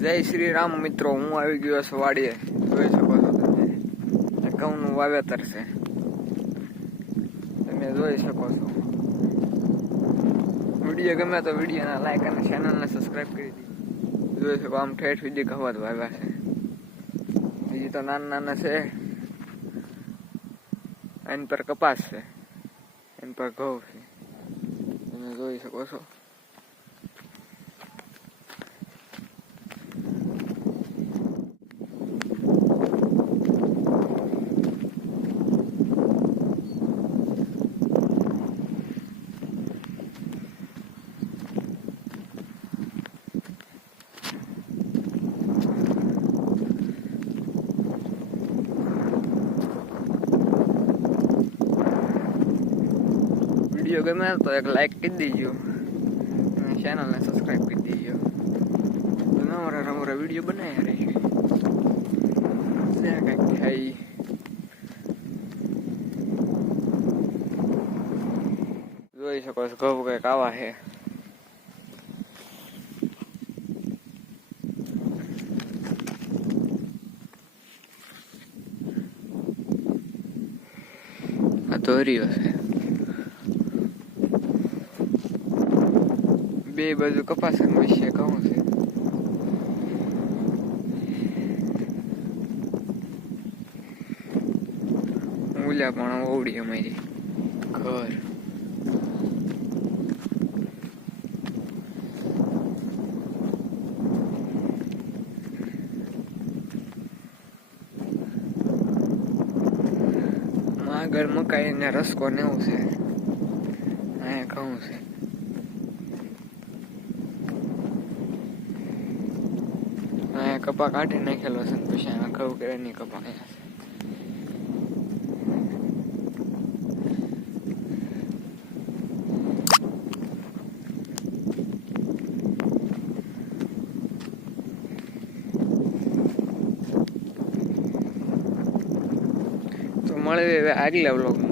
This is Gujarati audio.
જય શ્રી રામ મિત્રો, હું આવી ગયો છું વાડીએ. જોઈ શકો છો તમે, ઘઉંનું વાવેતર છે. તમે જોઈ શકો છો. વિડીયો ગમે તો વિડીયોને લાઈક અને ચેનલને સબસ્ક્રાઈબ કરી દીધી. જોઈ શકો આમ ઠેઠ સુધી ઘઉં જ વાવ્યા છે. બીજી તો નાના નાના છે. એની પર કપાસ છે, એની પર ઘઉં છે. તમે જોઈ શકો છો. વિડીયો ગમે તો એક લાઈક કરી દેજો અને ચેનલને સબસ્ક્રાઈબ કરી દેજો. નવરા વિડીયો બનાવ્યા રહીશું. કંઈક થાય જોઈ શકો છો. ઘઉં કંઈક આવા છે. આ ધોરીઓ છે. બે બાજુ કપાસ વચ્ચે ઘઉં છે. ઉલ્યા પણ ઓવડી અમારી ઘર. આગળ મકાઈ ને રસકો ને એવું છે. અહીંયા ઘઉં છે. અહીંયા કપા કાઢી નાખેલો છે, પછી અહીંયા ઘઉં કરીને કપા અહીંયા છે. તો મળે આગલા વ્લોગમાં.